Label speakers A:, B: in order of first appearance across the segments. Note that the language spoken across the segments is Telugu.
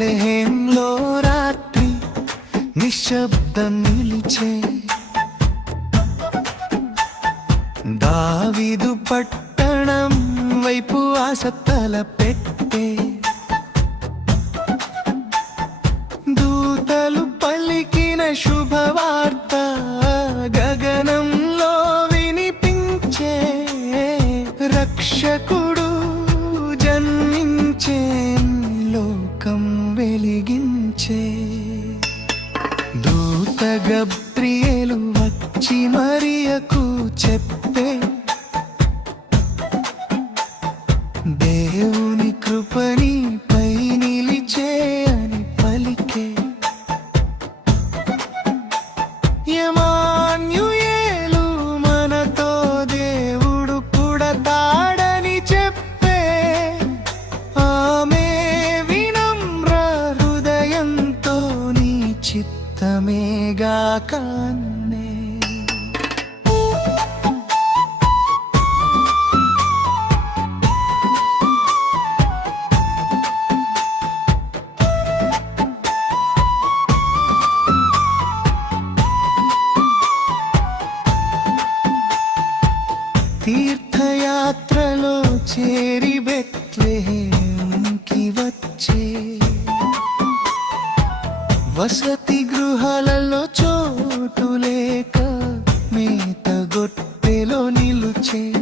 A: బెత్లెహేంలో రాత్రి నిశ్శబ్దం నిలిచే దావిదు పట్టణం వైపు ఆశ తల పెట్టే దూతలు పలికిన శుభవార్త గగనంలో వినిపించే రక్షకుడు జన్మించే లోకం. వెలిగించే దూత చిత్తమేగా తీర్థయాత్రలో చేరి బెత్లెహేంకి వచ్చే. వసతి గృహాలలో చోటు లేక మేత గొట్టెలో నిలుచే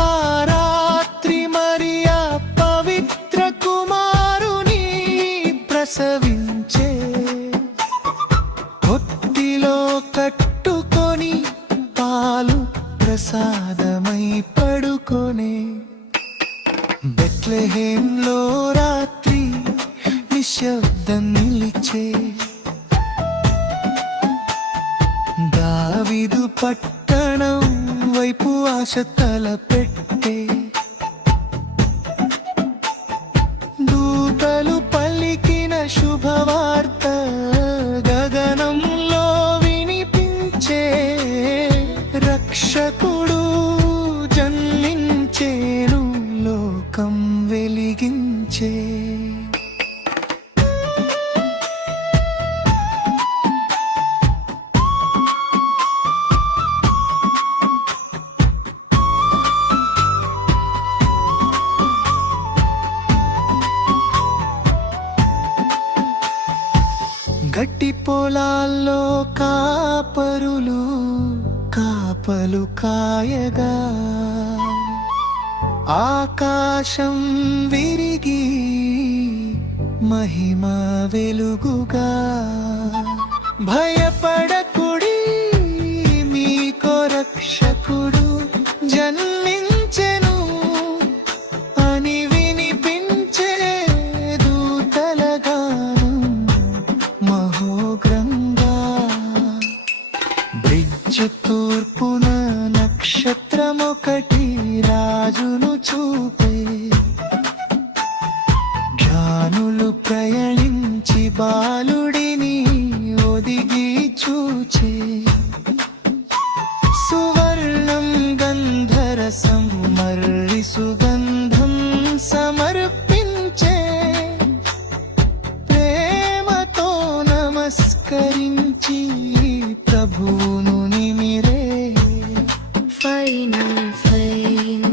A: ఆ రాత్రి మరియా పవిత్ర కుమారుని ప్రసవించే. పొత్తిలో కట్టుకొని పాలు ప్రసాదమై పడుకొనే. బెత్లెహేంలో రా నిశ్శబ్దం నిలిచే దావిదు పట్టణం వైపు ఆశ తల పెట్టే దూతలు పలికిన శుభవార్త గగనంలో వినిపించే రక్షకుడు జన్మించేను లోకం వెలిగించే గట్టి పొలాల్లో కాపరులు కాపలు కాయగా. ఆకాశం విరిగి మహిమ వెలుగుగా. భయపడకుడి చూపే జ్ఞానులు ప్రయాణించి బాలుడిని ఒదిగి చూచే సువర్ణం గంధరసం మర్రి సుగంధం సమర్పించే ప్రేమతో నమస్కరించి ప్రభువును నిమిరే.
B: Final fine